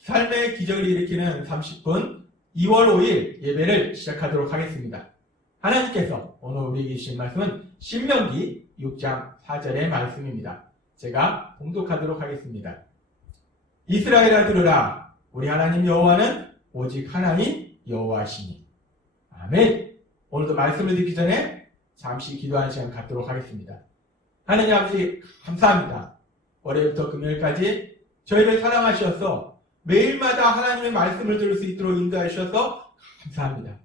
삶의 기적을 일으키는 30분 2월 5일 예배를 시작하도록 하겠습니다. 하나님께서 오늘 우리에게 주신 말씀은 신명기 6장 4절의 말씀입니다. 제가 봉독하도록 하겠습니다. 이스라엘아 들으라. 우리 하나님 여호와는 오직 하나님 여호와시니. 아멘. 오늘도 말씀을 듣기 전에 잠시 기도하는 시간 갖도록 하겠습니다. 하나님 아버지 감사합니다. 월요일부터 금요일까지 저희를 사랑하셔서 매일마다 하나님의 말씀을 들을 수 있도록 인도해 주셔서 감사합니다.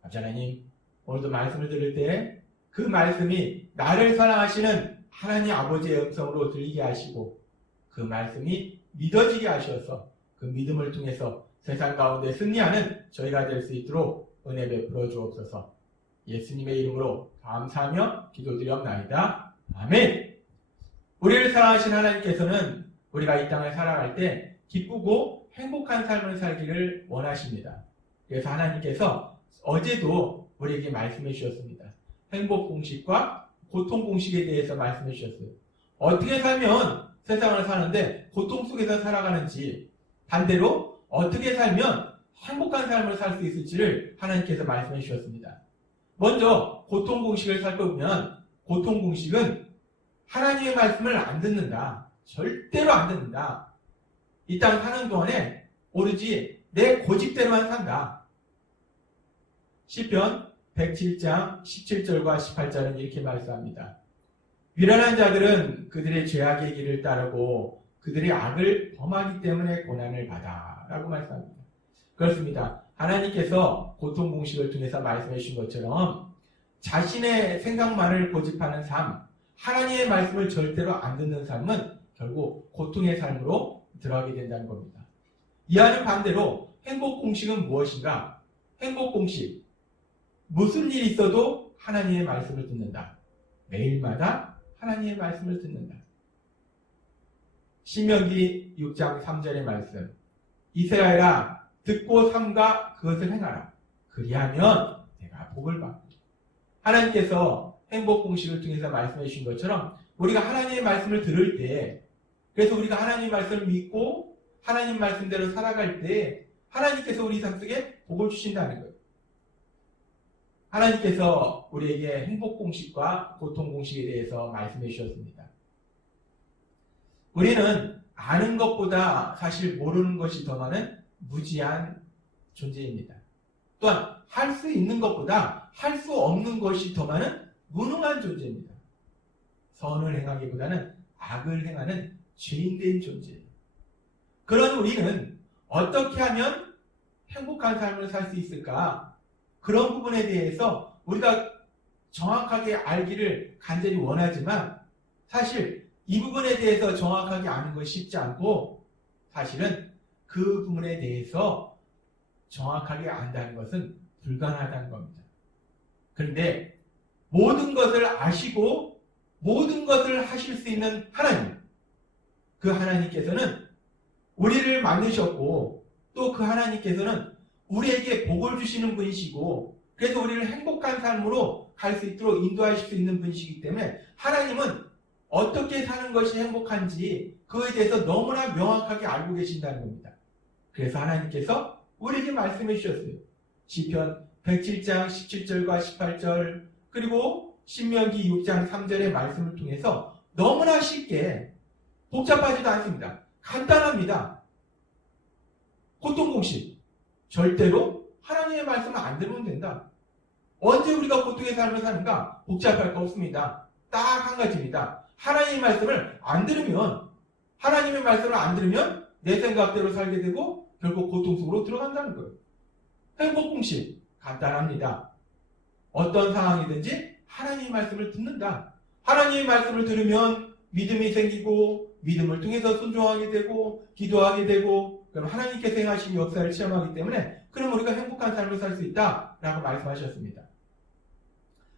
아버지 하나님, 오늘도 말씀을 들을 때 그 말씀이 나를 사랑하시는 하나님 아버지의 음성으로 들리게 하시고 그 말씀이 믿어지게 하셔서 그 믿음을 통해서 세상 가운데 승리하는 저희가 될 수 있도록 은혜 베풀어 주옵소서. 예수님의 이름으로 감사하며 기도드리옵나이다. 아멘. 우리를 사랑하신 하나님께서는 우리가 이 땅을 살아갈 때 기쁘고 행복한 삶을 살기를 원하십니다. 그래서 하나님께서 어제도 우리에게 말씀해 주셨습니다. 행복 공식과 고통 공식에 대해서 말씀해 주셨어요. 어떻게 살면 세상을 사는데 고통 속에서 살아가는지, 반대로 어떻게 살면 행복한 삶을 살 수 있을지를 하나님께서 말씀해 주셨습니다. 먼저 고통 공식을 살펴보면 고통 공식은 하나님의 말씀을 안 듣는다. 절대로 안 듣는다. 이 땅 사는 동안에 오로지 내 고집대로만 산다. 시편 107장 17절과 18절은 이렇게 말씀합니다. 미련한 자들은 그들의 죄악의 길을 따르고 그들의 악을 범하기 때문에 고난을 받아 라고 말씀합니다. 그렇습니다. 하나님께서 고통 공식을 통해서 말씀해 주신 것처럼 자신의 생각만을 고집하는 삶, 하나님의 말씀을 절대로 안 듣는 삶은 결국 고통의 삶으로 들어가게 된다는 겁니다. 이와는 반대로 행복 공식은 무엇인가? 행복 공식, 무슨 일이 있어도 하나님의 말씀을 듣는다. 매일마다 하나님의 말씀을 듣는다. 신명기 6장 3절의 말씀. 이스라엘아 듣고 삼가 그것을 행하라. 그리하면 내가 복을 받고. 하나님께서 행복 공식을 통해서 말씀해 주신 것처럼 우리가 하나님의 말씀을 들을 때, 그래서 우리가 하나님의 말씀을 믿고 하나님 말씀대로 살아갈 때 하나님께서 우리 삶 속에 복을 주신다는 거예요. 하나님께서 우리에게 행복 공식과 고통 공식에 대해서 말씀해 주셨습니다. 우리는 아는 것보다 사실 모르는 것이 더 많은 무지한 존재입니다. 또한 할 수 있는 것보다 할 수 없는 것이 더 많은 무능한 존재입니다. 선을 행하기보다는 악을 행하는 죄인된 존재예요. 그런 우리는 어떻게 하면 행복한 삶을 살 수 있을까? 그런 부분에 대해서 우리가 정확하게 알기를 간절히 원하지만 사실 이 부분에 대해서 정확하게 아는 것이 쉽지 않고 사실은 그 부분에 대해서 정확하게 안다는 것은 불가능하다는 겁니다. 그런데 모든 것을 아시고 모든 것을 하실 수 있는 하나님, 그 하나님께서는 우리를 만드셨고 또 그 하나님께서는 우리에게 복을 주시는 분이시고 그래서 우리를 행복한 삶으로 갈 수 있도록 인도하실 수 있는 분이시기 때문에 하나님은 어떻게 사는 것이 행복한지 그거에 대해서 너무나 명확하게 알고 계신다는 겁니다. 그래서 하나님께서 우리에게 말씀해 주셨어요. 시편 107장 17절과 18절 그리고 신명기 6장 3절의 말씀을 통해서 너무나 쉽게 복잡하지도 않습니다. 간단합니다. 고통 공식. 절대로 하나님의 말씀을 안 들으면 된다. 언제 우리가 고통의 삶을 사는가? 복잡할 거 없습니다. 딱 한 가지입니다. 하나님의 말씀을 안 들으면, 하나님의 말씀을 안 들으면 내 생각대로 살게 되고 결국 고통 속으로 들어간다는 거예요. 행복 공식 간단합니다. 어떤 상황이든지 하나님의 말씀을 듣는다. 하나님의 말씀을 들으면 믿음이 생기고 믿음을 통해서 순종하게 되고 기도하게 되고 그럼 하나님께서 행하신 역사를 체험하기 때문에 그럼 우리가 행복한 삶을 살 수 있다라고 말씀하셨습니다.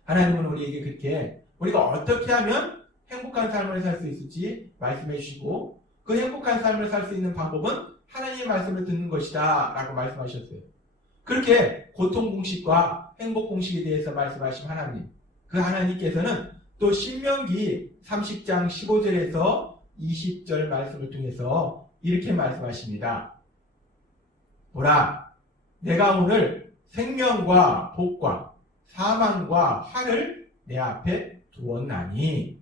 하나님은 우리에게 그렇게 우리가 어떻게 하면 행복한 삶을 살 수 있을지 말씀해 주시고 그 행복한 삶을 살 수 있는 방법은 하나님의 말씀을 듣는 것이다 라고 말씀하셨어요. 그렇게 고통 공식과 행복 공식에 대해서 말씀하신 하나님, 그 하나님께서는 또 신명기 30장 15절에서 20절 말씀을 통해서 이렇게 말씀하십니다. 보라, 내가 오늘 생명과 복과 사망과 화를 내 앞에 두었나니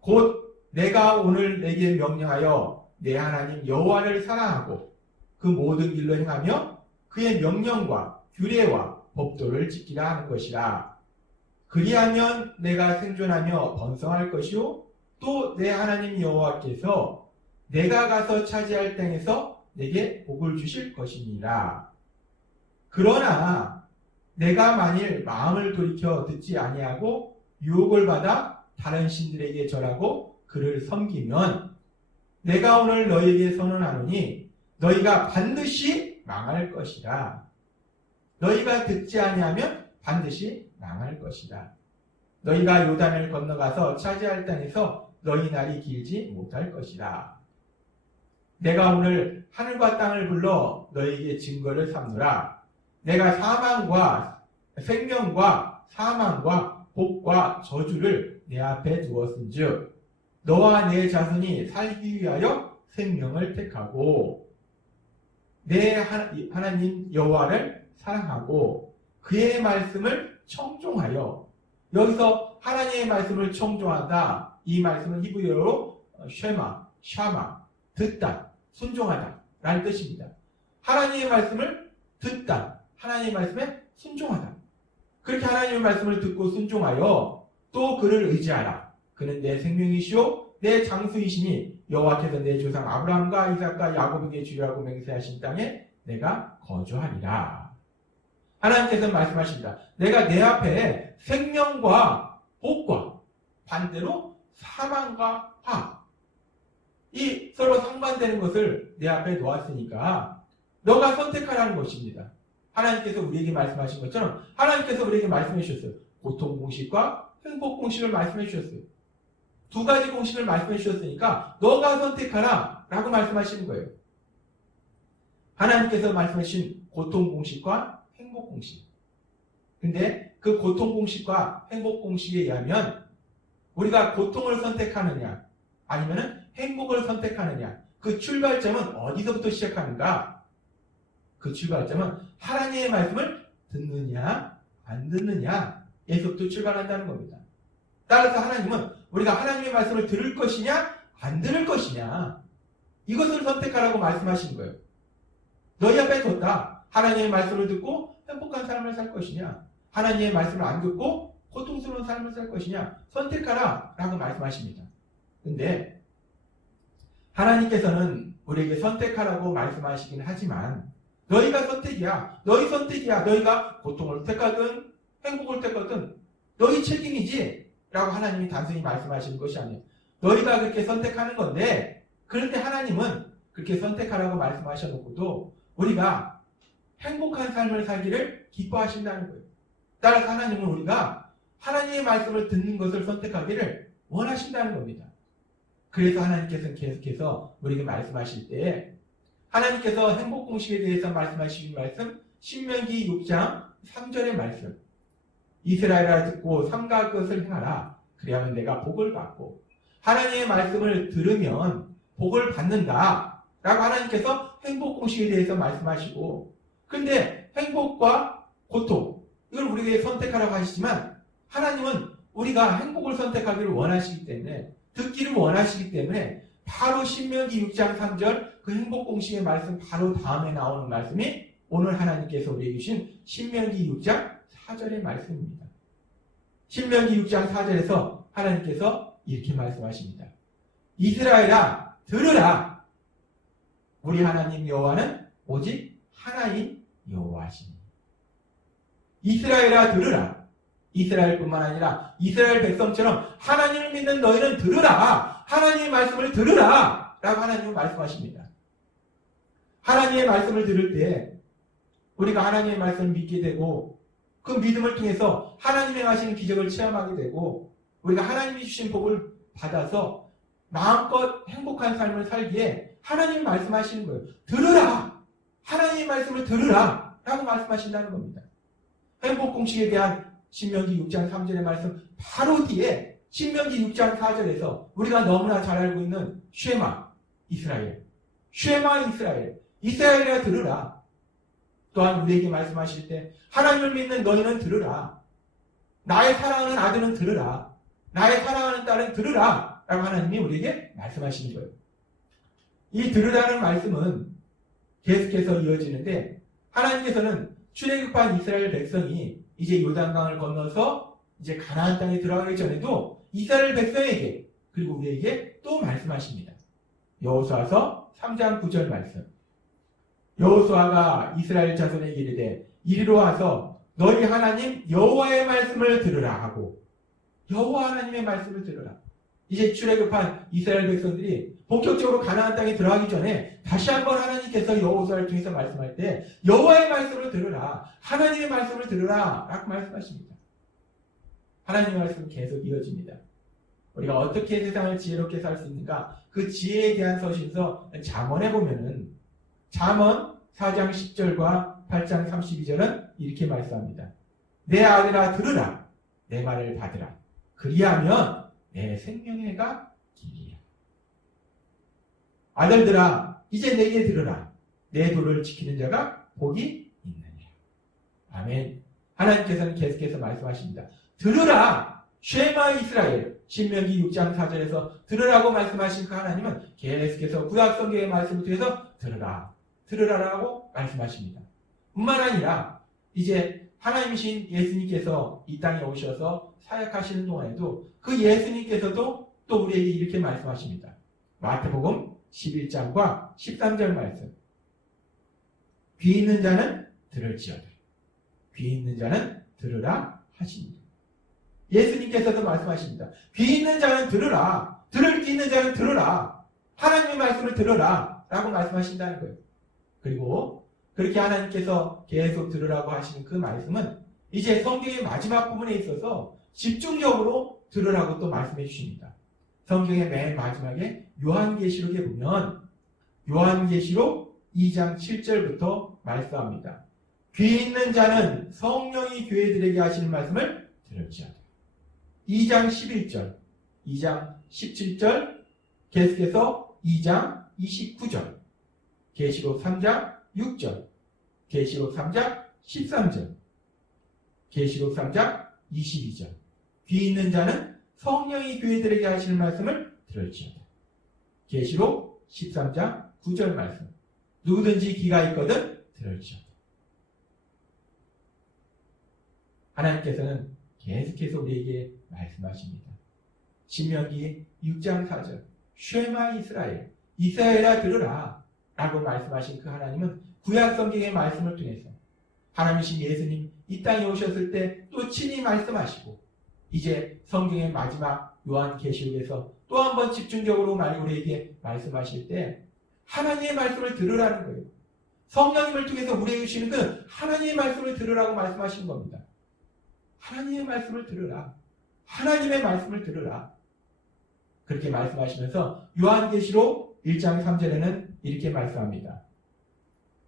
곧 내가 오늘 내게 명령하여 내 하나님 여호와를 사랑하고 그 모든 길로 행하며 그의 명령과 규례와 법도를 지키라 하는 것이라. 그리하면 내가 생존하며 번성할 것이요 또 내 하나님 여호와께서 내가 가서 차지할 땅에서 내게 복을 주실 것이니라. 그러나 내가 만일 마음을 돌이켜 듣지 아니하고 유혹을 받아 다른 신들에게 절하고 그를 섬기면 내가 오늘 너희에게 선언하노니 너희가 반드시 망할 것이라. 너희가 듣지 아니하면 반드시 망할 것이라. 너희가 요단을 건너가서 차지할 땅에서 너희 날이 길지 못할 것이라. 내가 오늘 하늘과 땅을 불러 너희에게 증거를 삼노라. 내가 사망과 생명과 사망과 복과 저주를 내 앞에 두었은즉 너와 내 자손이 살기 위하여 생명을 택하고 내 하나님 여호와를 사랑하고 그의 말씀을 청종하여, 여기서 하나님의 말씀을 청종하다, 이 말씀은 히브리어로 쉐마, 샤마, 듣다, 순종하다 라는 뜻입니다. 하나님의 말씀을 듣다, 하나님의 말씀에 순종하다. 그렇게 하나님의 말씀을 듣고 순종하여 또 그를 의지하라. 그는 내 생명이시오 내 장수이시니 여호와께서 내 조상 아브라함과 이삭과 야곱에게 주리라고 맹세하신 땅에 내가 거주하리라. 하나님께서 말씀하십니다. 내가 내 앞에 생명과 복과 반대로 사망과 화, 이 서로 상반되는 것을 내 앞에 놓았으니까 너가 선택하라는 것입니다. 하나님께서 우리에게 말씀하신 것처럼 하나님께서 우리에게 말씀해 주셨어요. 고통 공식과 행복 공식을 말씀해 주셨어요. 두 가지 공식을 말씀해 주셨으니까 너가 선택하라 라고 말씀하시는 거예요. 하나님께서 말씀하신 고통 공식과 행복 공식. 근데 그 고통 공식과 행복 공식에 의하면 우리가 고통을 선택하느냐 아니면 행복을 선택하느냐, 그 출발점은 어디서부터 시작하는가? 그 출발점은 하나님의 말씀을 듣느냐 안 듣느냐에서부터 출발한다는 겁니다. 따라서 하나님은 우리가 하나님의 말씀을 들을 것이냐 안 들을 것이냐, 이것을 선택하라고 말씀하신 거예요. 너희 앞에 뒀다. 하나님의 말씀을 듣고 행복한 삶을 살 것이냐, 하나님의 말씀을 안 듣고 고통스러운 삶을 살 것이냐, 선택하라 라고 말씀하십니다. 근데 하나님께서는 우리에게 선택하라고 말씀하시긴 하지만 너희가 선택이야. 너희 선택이야. 너희가 고통을 택하든 행복을 택하든 너희 책임이지 라고 하나님이 단순히 말씀하시는 것이 아니에요. 너희가 그렇게 선택하는 건데, 그런데 하나님은 그렇게 선택하라고 말씀하셔놓고도 우리가 행복한 삶을 살기를 기뻐하신다는 거예요. 따라서 하나님은 우리가 하나님의 말씀을 듣는 것을 선택하기를 원하신다는 겁니다. 그래서 하나님께서는 계속해서 우리에게 말씀하실 때 하나님께서 행복 공식에 대해서 말씀하신 말씀, 신명기 6장 3절의 말씀, 이스라엘아 듣고 삼가 것을 행하라. 그리하면 내가 복을 받고, 하나님의 말씀을 들으면 복을 받는다 라고 하나님께서 행복 공식에 대해서 말씀하시고, 근데 행복과 고통, 이걸 우리에게 선택하라고 하시지만 하나님은 우리가 행복을 선택하기를 원하시기 때문에, 듣기를 원하시기 때문에 바로 신명기 6장 3절 그 행복 공식의 말씀 바로 다음에 나오는 말씀이 오늘 하나님께서 우리에게 주신 신명기 6장 4절의 말씀입니다. 신명기 6장 4절에서 하나님께서 이렇게 말씀하십니다. 이스라엘아 들으라. 우리 하나님 여호와는 오직 하나인 여호와시니. 이스라엘아 들으라. 이스라엘뿐만 아니라 이스라엘 백성처럼 하나님을 믿는 너희는 들으라. 하나님의 말씀을 들으라 라고 하나님은 말씀하십니다. 하나님의 말씀을 들을 때 우리가 하나님의 말씀을 믿게 되고, 그 믿음을 통해서 하나님의 하시는 기적을 체험하게 되고, 우리가 하나님이 주신 복을 받아서 마음껏 행복한 삶을 살기에 하나님이 말씀하시는 거예요. 들으라. 하나님의 말씀을 들으라 라고 말씀하신다는 겁니다. 행복 공식에 대한 신명기 6장 3절의 말씀 바로 뒤에 신명기 6장 4절에서 우리가 너무나 잘 알고 있는 쉐마 이스라엘, 쉐마 이스라엘, 이스라엘이라 들으라. 또한 우리에게 말씀하실 때 하나님을 믿는 너희는 들으라. 나의 사랑하는 아들은 들으라. 나의 사랑하는 딸은 들으라. 라고 하나님이 우리에게 말씀하시는 거예요. 이 들으라는 말씀은 계속해서 이어지는데 하나님께서는 출애굽한 이스라엘 백성이 이제 요단강을 건너서 이제 가나안 땅에 들어가기 전에도 이스라엘 백성에게 그리고 우리에게 또 말씀하십니다. 여호수아서 3장 9절 말씀. 여호수아가 이스라엘 자손에게 이르되 이리로 와서 너희 하나님 여호와의 말씀을 들으라 하고 여호와 하나님의 말씀을 들으라. 이제 출애굽한 이스라엘 백성들이 본격적으로 가나안 땅에 들어가기 전에 다시 한번 하나님께서 여호수아를 통해서 말씀할 때 여호와의 말씀을 들으라. 하나님의 말씀을 들으라. 라고 말씀하십니다. 하나님의 말씀은 계속 이어집니다. 우리가 어떻게 세상을 지혜롭게 살 수 있는가? 그 지혜에 대한 서신서 잠언에 보면은 잠언 4장 10절과 8장 32절은 이렇게 말씀합니다. 내 아들아 들으라. 내 말을 받으라. 그리하면 내 생명의 해가 길이야. 아들들아 이제 내게 들으라. 내 도를 지키는 자가 복이 있느니라. 아멘. 하나님께서는 계속해서 말씀하십니다. 들으라. 쉐마 이스라엘. 신명기 6장 4절에서 들으라고 말씀하신 그 하나님은 계속해서 구약 성경의 말씀을 통해서 들으라. 들으라라고 말씀하십니다. 뿐만 아니라 이제 하나님이신 예수님께서 이 땅에 오셔서 사역하시는 동안에도 그 예수님께서도 또 우리에게 이렇게 말씀하십니다. 마태복음 11장과 13절 말씀. 귀 있는 자는 들을지어다. 귀 있는 자는 들으라 하십니다. 예수님께서도 말씀하십니다. 귀 있는 자는 들으라. 들을 귀 있는 자는 들으라. 하나님의 말씀을 들으라. 라고 말씀하신다는 거예요. 그리고 그렇게 하나님께서 계속 들으라고 하시는 그 말씀은 이제 성경의 마지막 부분에 있어서 집중적으로 들으라고 또 말씀해 주십니다. 성경의 맨 마지막에 요한계시록에 보면 요한계시록 2장 7절부터 말씀합니다. 귀 있는 자는 성령이 교회들에게 하시는 말씀을 들을지어다. 2장 11절, 2장 17절, 계속해서 2장 29절, 계시록 3장 6절, 계시록 3장 13절, 계시록 3장 22절. 귀 있는 자는 성령이 교회들에게 하시는 말씀을 들을지어다. 계시록 13장 9절 말씀. 누구든지 귀가 있거든 들을지어다. 하나님께서는 계속해서 우리에게 말씀하십니다. 신명기 6장 4절. 쉐마 이스라엘. 이스라엘아 들으라. 라고 말씀하신 그 하나님은 구약 성경의 말씀을 통해서 하나님이신 예수님 이 땅에 오셨을 때 또 친히 말씀하시고 이제 성경의 마지막 요한계시록에서 또 한 번 집중적으로 우리에게 말씀하실 때 하나님의 말씀을 들으라는 거예요. 성령님을 통해서 우리에게 주시는 그 하나님의 말씀을 들으라고 말씀하신 겁니다. 하나님의 말씀을 들으라. 하나님의 말씀을 들으라. 그렇게 말씀하시면서 요한계시록 1장 3절에는 이렇게 말씀합니다.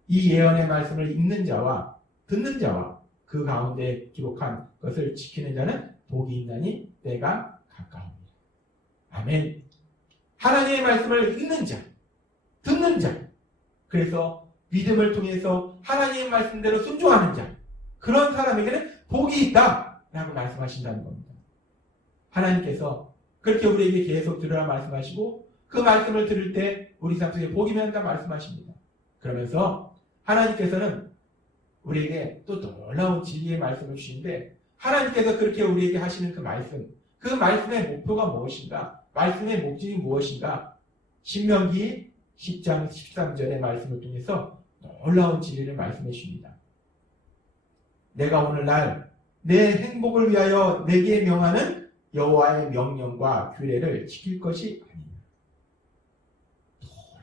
이 예언의 말씀을 읽는 자와 듣는 자와 그 가운데 기록한 것을 지키는 자는 복이 있나니 때가 가까웁니다. 아멘. 하나님의 말씀을 읽는 자, 듣는 자, 그래서 믿음을 통해서 하나님의 말씀대로 순종하는 자, 그런 사람에게는 복이 있다 라고 말씀하신다는 겁니다. 하나님께서 그렇게 우리에게 계속 들으라 말씀하시고 그 말씀을 들을 때 우리 삶 속에 복이 면한다 말씀하십니다. 그러면서 하나님께서는 우리에게 또 놀라운 진리의 말씀을 주시는데 하나님께서 그렇게 우리에게 하시는 그 말씀의 목표가 무엇인가? 말씀의 목적이 무엇인가? 신명기 10장 13절의 말씀을 통해서 놀라운 진리를 말씀해 주십니다. 내가 오늘날 내 행복을 위하여 내게 명하는 여호와의 명령과 규례를 지킬 것이 아니냐.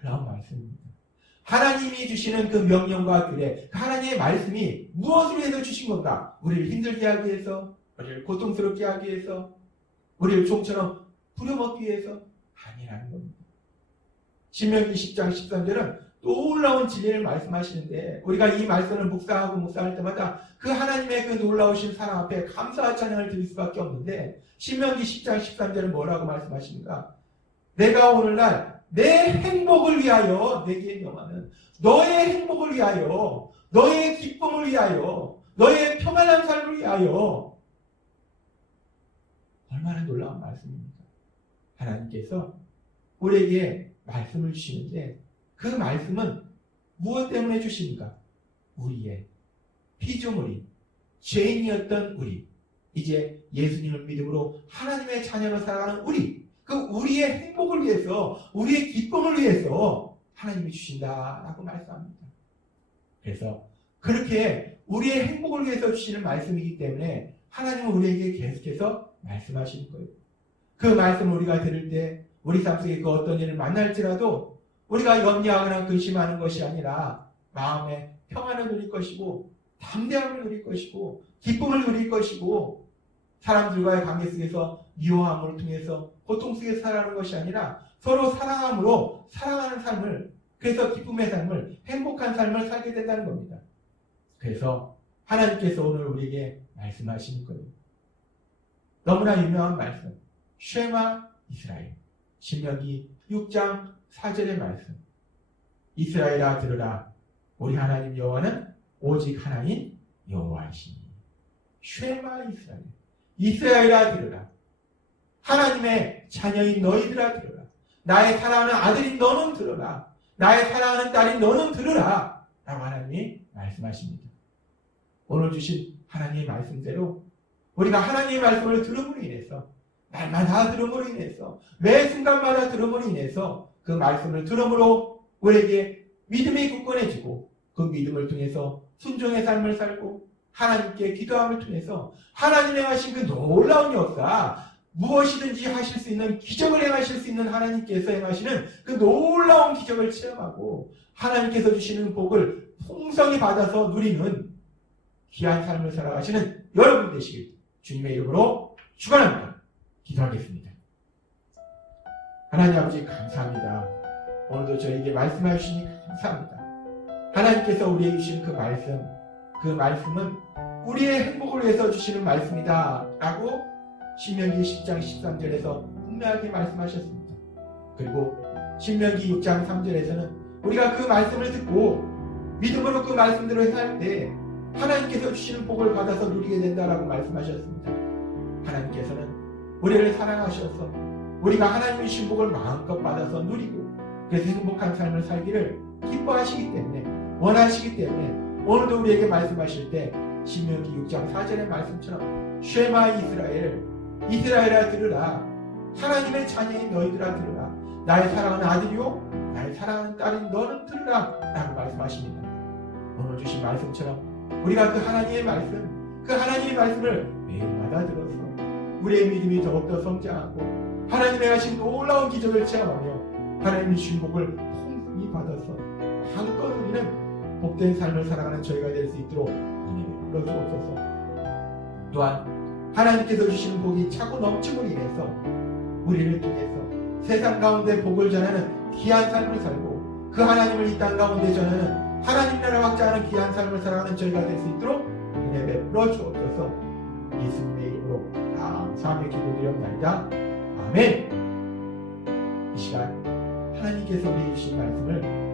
놀라운 말씀입니다. 하나님이 주시는 그 명령과 규례, 하나님의 말씀이 무엇을 위해서 주신 건가? 우리를 힘들게 하기 위해서, 우리를 고통스럽게 하기 위해서, 우리를 좀처럼 부려먹기 위해서 아니라는 겁니다. 신명기 10장 13절은 놀라운 진리를 말씀하시는데 우리가 이 말씀을 묵상할 때마다 그 하나님의 그 놀라우신 사랑 앞에 감사와 찬양을 드릴 수밖에 없는데 신명기 10장 13절은 뭐라고 말씀하십니까? 내가 오늘날 내 행복을 위하여 내게 명하는 너의 행복을 위하여 너의 기쁨을 위하여 너의 평안한 삶을 위하여 얼마나 놀라운 말씀입니까? 하나님께서 우리에게 말씀을 주시는데 그 말씀은 무엇 때문에 주십니까? 우리의 피조물이 죄인이었던 우리 이제 예수님을 믿음으로 하나님의 자녀로 살아가는 그 우리의 행복을 위해서 우리의 기쁨을 위해서 하나님이 주신다라고 말씀합니다. 그래서 그렇게 우리의 행복을 위해서 주시는 말씀이기 때문에 하나님은 우리에게 계속해서 말씀하시는 거예요. 그 말씀을 우리가 들을 때 우리 삶 속에 그 어떤 일을 만날지라도 우리가 염려하거나 근심하는 것이 아니라 마음에 평안을 누릴 것이고 담대함을 누릴 것이고 기쁨을 누릴 것이고 사람들과의 관계 속에서 미워함을 통해서 고통 속에서 살아가는 것이 아니라 서로 사랑함으로 사랑하는 삶을 그래서 기쁨의 삶을 행복한 삶을 살게 된다는 겁니다. 그래서 하나님께서 오늘 우리에게 말씀하시는 거예요. 너무나 유명한 말씀 쉐마 이스라엘 신명기 6장 4절의 말씀 이스라엘아 들으라 우리 하나님 여호와는 오직 하나님 여호와이시니 쉐마 이스라엘 이스라엘아 들으라 하나님의 자녀인 너희들아 들으라 나의 사랑하는 아들인 너는 들으라 나의 사랑하는 딸인 너는 들으라 라고 하나님이 말씀하십니다. 오늘 주신 하나님의 말씀대로 우리가 하나님의 말씀을 들음으로 인해서 날마다 들음으로 인해서 매 순간마다 들음으로 인해서 그 말씀을 들음으로 우리에게 믿음이 굳건해지고 그 믿음을 통해서 순종의 삶을 살고 하나님께 기도함을 통해서 하나님의 하신 그 놀라운 역사 무엇이든지 하실 수 있는 기적을 행하실 수 있는 하나님께서 행하시는 그 놀라운 기적을 체험하고 하나님께서 주시는 복을 풍성히 받아서 누리는 귀한 삶을 살아가시는 여러분 되시길 주님의 이름으로 축원합니다. 기도하겠습니다. 하나님 아버지 감사합니다. 오늘도 저에게 말씀해 주시니 감사합니다. 하나님께서 우리에게 주신 그 말씀은 우리의 행복을 위해서 주시는 말씀이다 라고 신명기 10장 13절에서 분명하게 말씀하셨습니다. 그리고 신명기 6장 3절에서는 우리가 그 말씀을 듣고 믿음으로 그 말씀대로 할 때 하나님께서 주시는 복을 받아서 누리게 된다라고 말씀하셨습니다. 하나님께서는 우리를 사랑하셔서 우리가 하나님의 주신 복을 마음껏 받아서 누리고 그래서 행복한 삶을 살기를 기뻐하시기 때문에 원하시기 때문에 오늘도 우리에게 말씀하실 때 신명기 6장 4절의 말씀처럼 쉐마 이스라엘아 들으라 하나님의 자녀인 너희들아 들으라 나의 사랑하는 아들이요 나의 사랑하는 딸인 너는 들으라 라고 말씀하십니다. 오늘 주신 말씀처럼 우리가 그 하나님의 말씀을 매일마다 들어서 우리의 믿음이 더욱더 성장하고 하나님의 하신 놀라운 기적을 체험하며 하나님의 주신 복을 풍성히 받아서 마음껏 누리는 복된 삶을 살아가는 저희가 될 수 있도록 은혜를 불러주옵소서. 또한 하나님께서 주시는 복이 차고 넘침으로 인해서 우리를 통해서 세상 가운데 복을 전하는 귀한 삶을 살고 그 하나님을 이 땅 가운데 전하는 하나님 나라 확장하는 귀한 삶을 살아가는 저희가 될 수 있도록 은혜 베풀어 주옵소서. 예수님의 이름으로 감사하며 기도드리옵나이다. 아멘. 이 시간 하나님께서 우리에게 주신 말씀을